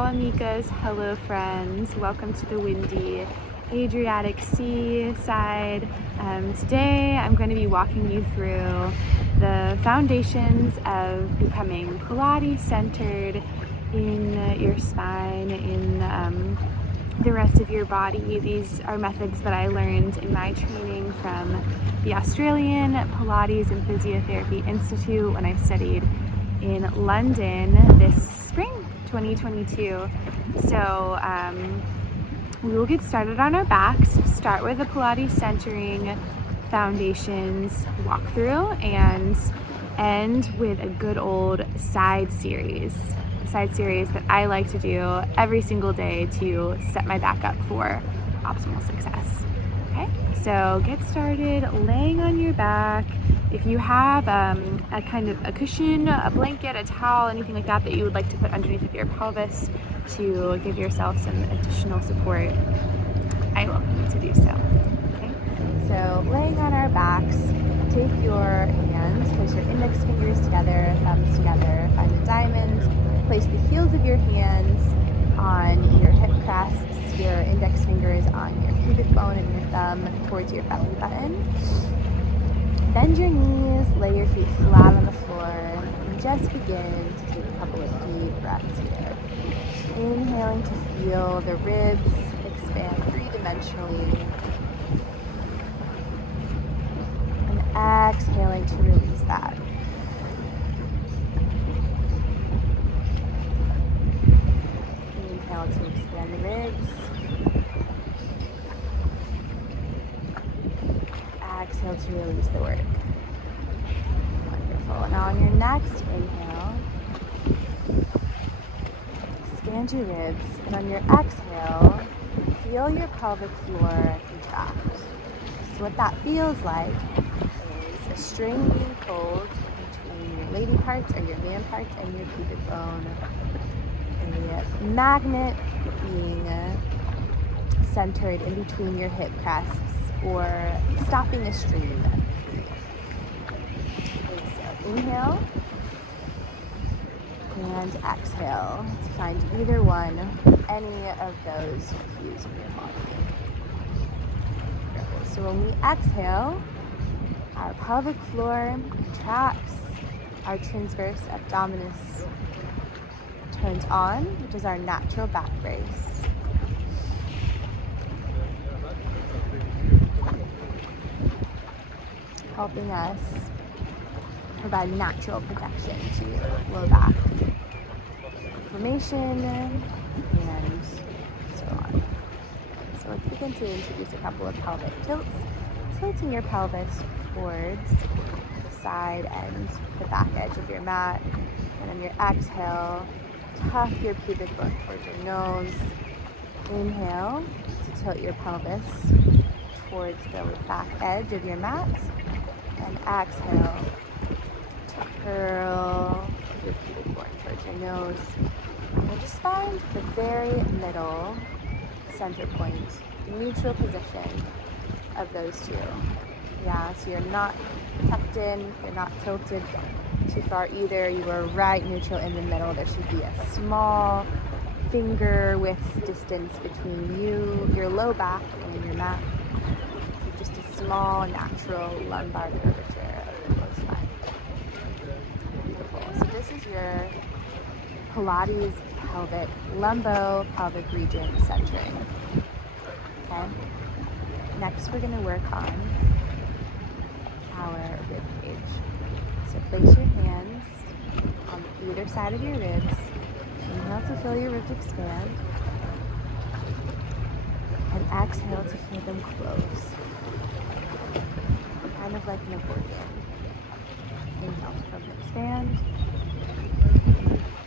Ciao amigas, hello friends, welcome to the windy Adriatic Sea side. Today I'm going to be walking you through the foundations of becoming Pilates centered in your spine, in the rest of your body. These are methods that I learned in my training from the Australian Pilates and Physiotherapy Institute when I studied in London this spring 2022. So we will get started on our backs, start with a Pilates centering foundations walkthrough, and end with a good old side series. The side series that I like to do every single day to set my back up for optimal success. Okay, so get started laying on your back. If you have a kind of a cushion, a blanket, a towel, anything like that you would like to put underneath of your pelvis to give yourself some additional support, I welcome you to do so. Okay, so laying on our backs, take your hands, place your index fingers together, thumbs together, find a diamond, place the heels of your hands on your hip crests, your index fingers on your pubic bone and your thumb towards your belly button. Bend your knees, lay your feet flat on the floor, and just begin to take a couple of deep breaths here. Inhaling to feel the ribs expand three-dimensionally, and exhaling to release that. Inhale to expand the ribs. Exhale to release the work. Wonderful. Now on your next inhale, expand your ribs, and on your exhale, feel your pelvic floor contract. So what that feels like is a string being pulled between your lady parts or your man parts and your pubic bone. A magnet being centered in between your hip crests, or stopping a stream. Okay, so inhale and exhale to find either one, any of those cues in your body. Okay, so when we exhale, our pelvic floor contracts, our transverse abdominis turns on, which is our natural back brace. Helping us provide natural protection to low back inflammation and so on. So let's begin to introduce a couple of pelvic tilts. Tilting your pelvis towards the side and the back edge of your mat. And on your exhale, tuck your pubic bone towards your nose. Inhale to tilt your pelvis towards the back edge of your mat. And exhale to curl your pubic bone towards your nose. And just find the very middle center point, neutral position of those two. Yeah, so you're not tucked in, you're not tilted too far either. You are right neutral in the middle. There should be a small finger width distance between you, your low back, and your mat. Just a small natural lumbar curvature of the low spine. Wonderful. So this is your Pilates pelvic lumbo-pelvic region centering. Okay. Next, we're going to work on our rib cage. So place your hands on either side of your ribs. Inhale to feel your ribs expand. And exhale to feel them close. Kind of like an accordion. Inhale to feel them expand.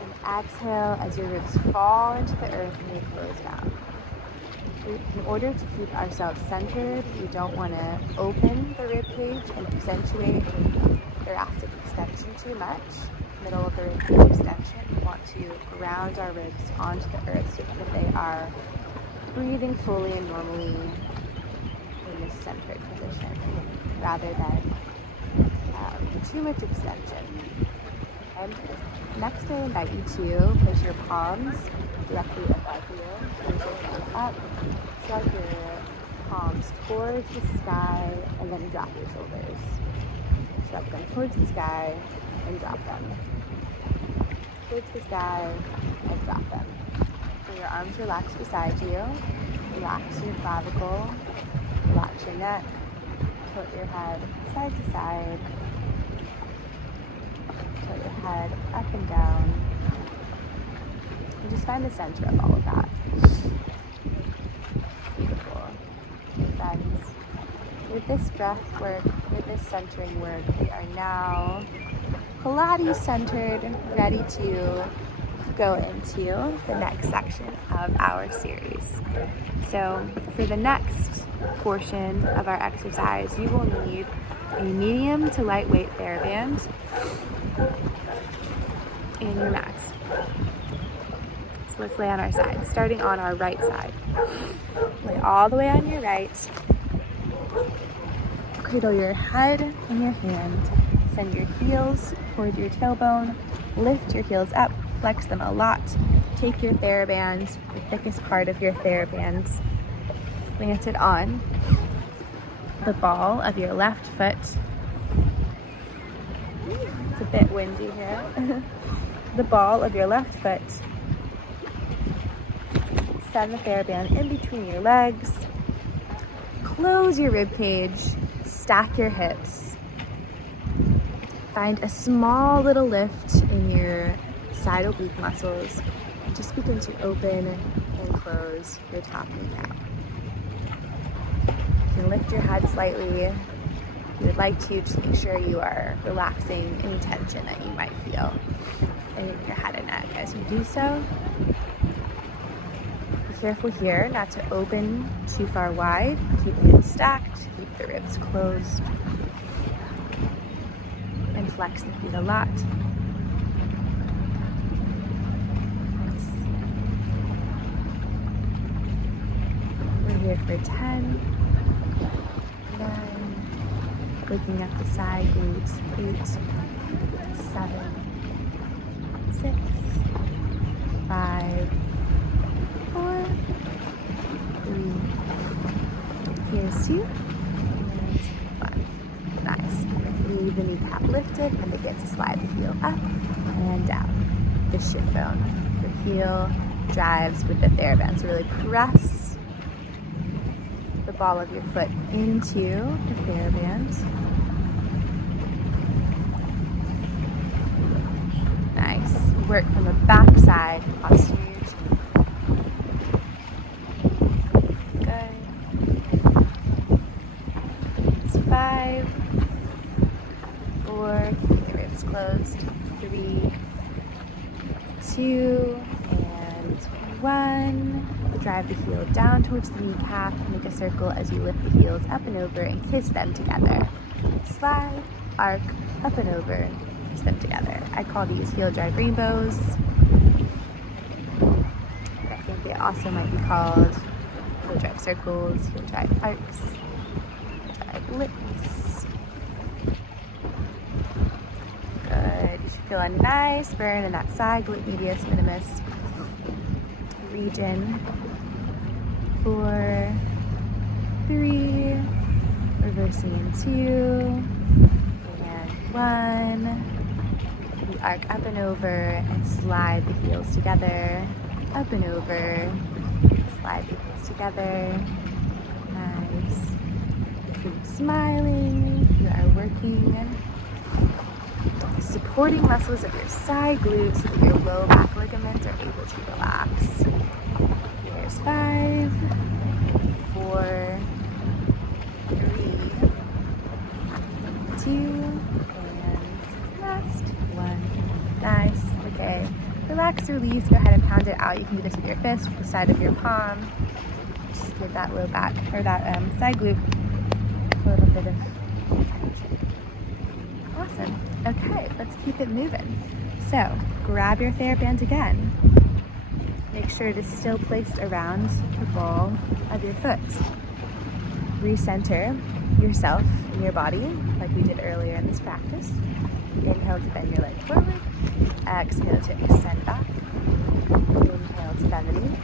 And exhale as your ribs fall into the earth and they close down. In order to keep ourselves centered, we don't want to open the rib cage and accentuate thoracic extension too much. Middle of the rib cage extension. We want to ground our ribs onto the earth so that they are breathing fully and normally in this centered position, rather than too much extension. Okay. Next, I invite you to place your palms directly above you. Raise your hands up, shrug your palms towards the sky, and then drop your shoulders. Shrug them towards the sky and drop them. Towards the sky and drop them. So your arms relax beside you. Relax your clavicle. Relax your neck. Tilt your head side to side. Tilt your head up and down. And just find the center of all of that. Beautiful. Friends, with this breath work, with this centering work, we are now Pilates centered, ready to go into the next section of our series. So for the next portion of our exercise, you will need a medium to lightweight TheraBand and your mats. So let's lay on our side, starting on our right side. Lay all the way on your right. Cradle your head in your hand. Send your heels towards your tailbone. Lift your heels up, flex them a lot. Take your TheraBand, the thickest part of your TheraBand, plant it on the ball of your left foot. It's a bit windy here. The ball of your left foot. Send the TheraBand in between your legs. Close your rib cage. Stack your hips. Find a small little lift in your side oblique muscles. Just begin to open and close your top kneecap. You can lift your head slightly. If you would like to, just make sure you are relaxing any tension that you might feel in your head and neck as you do so. Be careful here not to open too far wide. Keep the hips stacked, keep the ribs closed, and flex the feet a lot. Nice. We're here for 10, 9, waking up the side glutes, 8, 7, 6, 5, 4, 3, here's 2, and 1. Nice. Leave the kneecap lifted and begin to slide the heel up and down. The shin bone. The heel drives with the TheraBand. So really press the ball of your foot into the TheraBand. Nice. Work from the back side, posterior chin. Good. It's 5, 4, keep the ribs closed. 3, 2, and 1. Drive the heel down towards the kneecap. Make a circle as you lift the heels up and over and kiss them together. Slide, arc, up and over, kiss them together. I call these heel drive rainbows. I think they also might be called heel drive circles, heel drive arcs, heel drive lips. Good. You should feel a nice burn in that side glute medius minimus region. 4, 3, reversing in 2, and 1. We arc up and over and slide the heels together. Up and over, slide the heels together. Nice. Keep smiling. You are working the supporting muscles of your side glutes so that your low back ligaments are able to relax. Here's 5, 4, 3, 2, and last 1. Nice. Okay. Relax, release. Go ahead and pound it out. You can do this with your fist, with the side of your palm. Just give that low back or that side glute a little bit of tension. Awesome. Okay, let's keep it moving. So grab your TheraBand again. Make sure it is still placed around the ball of your foot. Recenter yourself in your body like we did earlier in this practice. Inhale to bend your leg forward. Exhale to extend back. Inhale to bend the knee.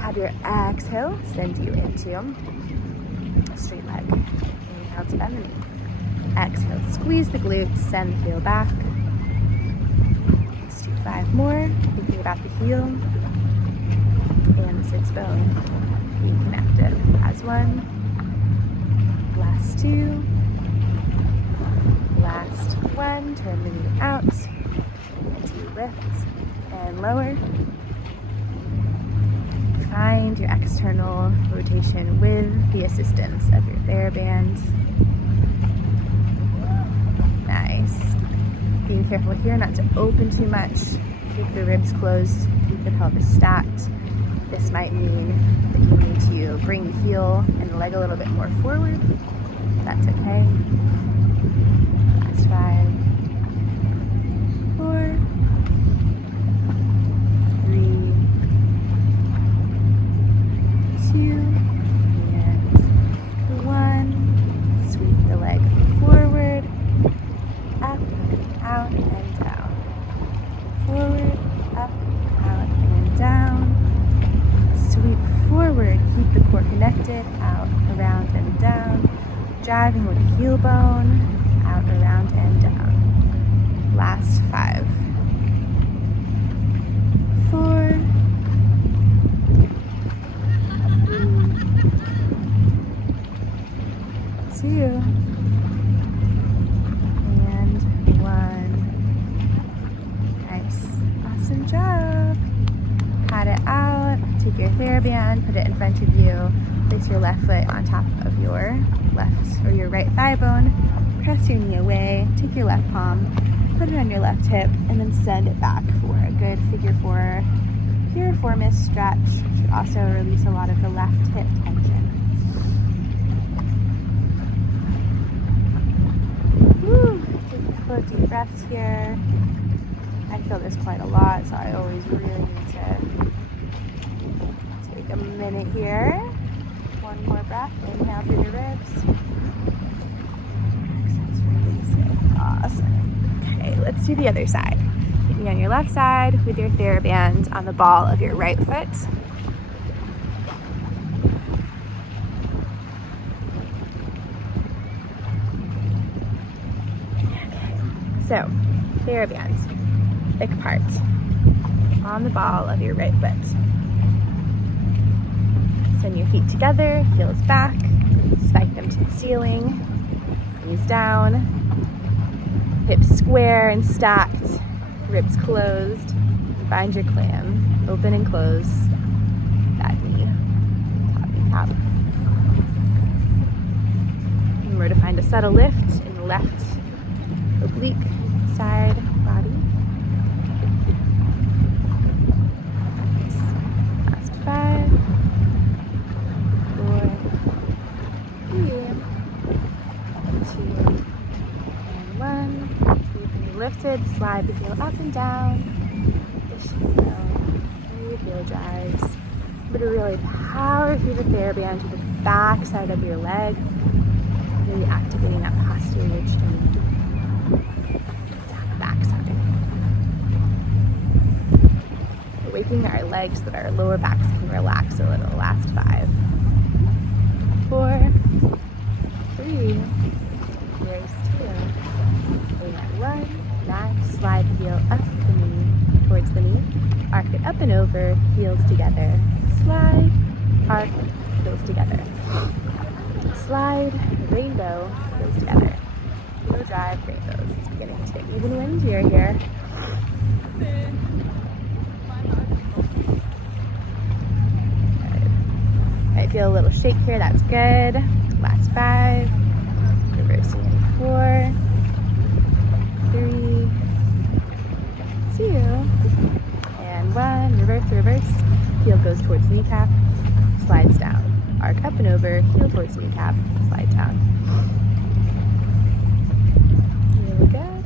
Have your exhale send you into a straight leg. Inhale to bend the knee. Exhale, squeeze the glutes, send the heel back. Let's do 5 more. Thinking about the heel and the sits bone being connected as 1. Last 2. Last 1. Turn the knee out. To lift and lower. Find your external rotation with the assistance of your TheraBand. Nice. Being careful here not to open too much. Keep the ribs closed. Keep the pelvis stacked. This might mean that you need to bring the heel and the leg a little bit more forward. That's okay. Last 5, 4, 3, 2, and 1. Sweep the leg forward, up, out, and down. Forward, up, out, and down. Sweep forward, keep the core connected, out, around, and down. Driving with the heel bone, out, around, and down. Last 5, 4, 3, 2, and 1. Nice. Awesome job. Pat it out. Take your TheraBand, put it in front of you. Place your left foot on top of your left or your right thigh bone. Press your knee away. Take your left palm, put it on your left hip, and then send it back for a good figure 4 piriformis stretch. Should also release a lot of the left hip tension. Woo. Take a couple of deep breaths here. I feel this quite a lot, so I always really need to take a minute here. 1 more breath. Inhale through the ribs. Exhale, release it. Awesome. Okay, let's do the other side. Keep me on your left side with your TheraBand on the ball of your right foot. So, TheraBand, thick part, on the ball of your right foot. Send your feet together, heels back, spike them to the ceiling, knees down, hips square and stacked, ribs closed. Find your clam, open and close that knee, top and top. Remember to find a subtle lift in the left oblique side body. Last 5, 4, 3, 2, and 1. Keep the knee lifted, slide the heel up and down. Push the heel, heel drives. But really power through the TheraBand to the back side of your leg, really activating that posterior chain. Waking our legs so that our lower backs can relax a little. Last 5, 4, 3, there's 2, and 1. Nice. Slide the heel up the knee, towards the knee. Arc it up and over, heels together. Slide, arc, heels together. Slide, rainbow, heels together. Heel drive, rainbows. It's beginning to get even windier here. I feel a little shake here, that's good. Last 5, reversing in 4, 3, 2, and 1. Reverse, reverse. Heel goes towards kneecap, slides down. Arc up and over, heel towards kneecap, slide down. Really good.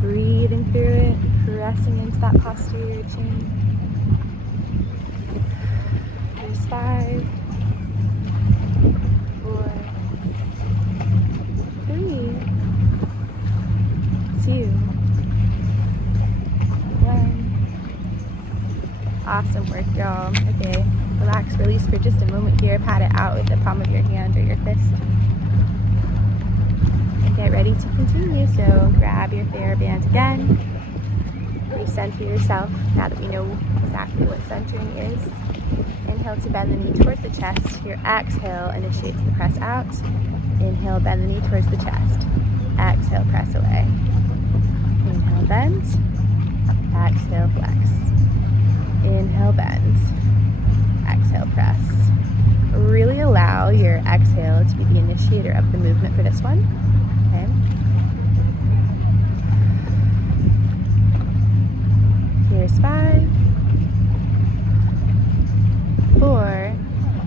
Breathing through it, pressing into that posterior chain. There's 5, 4, y'all. Okay, relax, release for just a moment here. Pat it out with the palm of your hand or your fist. And get ready to continue. So grab your TheraBand again. Recenter yourself now that we know exactly what centering is. Inhale to bend the knee towards the chest. Your exhale initiates the press out. Inhale, bend the knee towards the chest. Exhale, press away. Inhale, bend. Exhale, flex. Inhale, bend. Exhale, press. Really allow your exhale to be the initiator of the movement for this one. Okay. Here's 5, 4.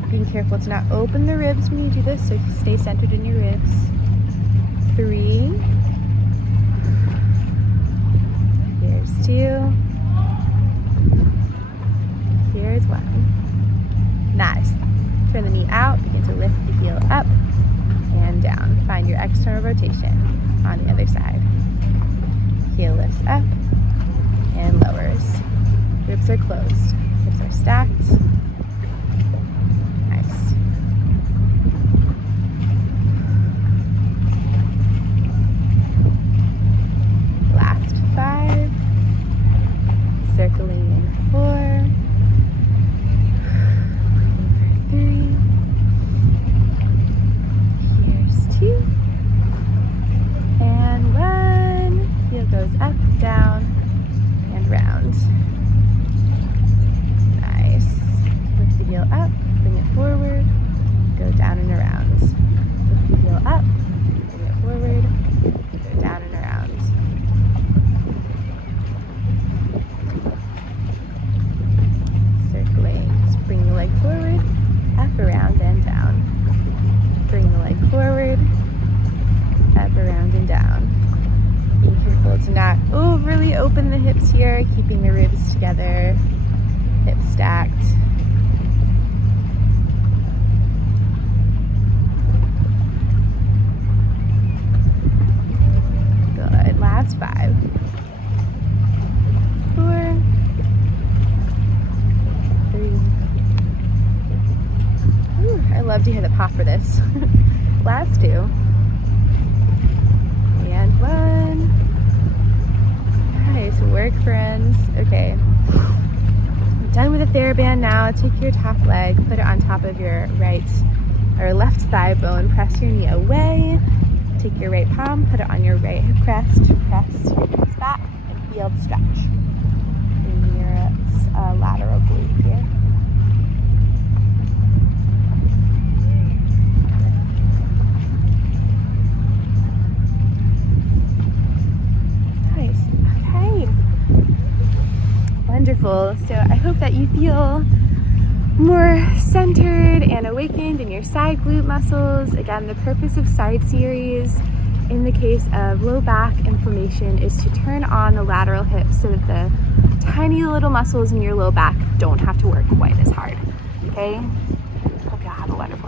Being careful to not open the ribs when you do this, so stay centered in your ribs. 3. Here's 2. Here's 1. Nice. Turn the knee out, begin to lift the heel up and down. Find your external rotation on the other side. Heel lifts up and lowers. Ribs are closed. Hips are stacked. Nice. Last 5. Circling in 4. Breathing for 3. Here's 2. And 1. Heel goes up, down, and round. Nice. Lift the heel up, bring it forward, go down and around. Lift the heel up, bring it forward, go down and around. Circling, just bring the leg forward, up, around, and down. Bring the leg forward, up, around, and down. Being careful to not overly open the hips here, keeping the ribs together, hips stacked. Good. Last 5. 4. 3. Ooh, I love to hear the pop for this. Last 2. And 1. Nice work, friends. Okay. Done with the TheraBand now. Take your top leg, put it on top of your right or left thigh bone. Press your knee away. Take your right palm, put it on your right hip crest. Press your hips back and heel stretch in your lateral glute here. Wonderful. So I hope that you feel more centered and awakened in your side glute muscles. Again, the purpose of side series in the case of low back inflammation is to turn on the lateral hips so that the tiny little muscles in your low back don't have to work quite as hard. Okay? Hope y'all have a wonderful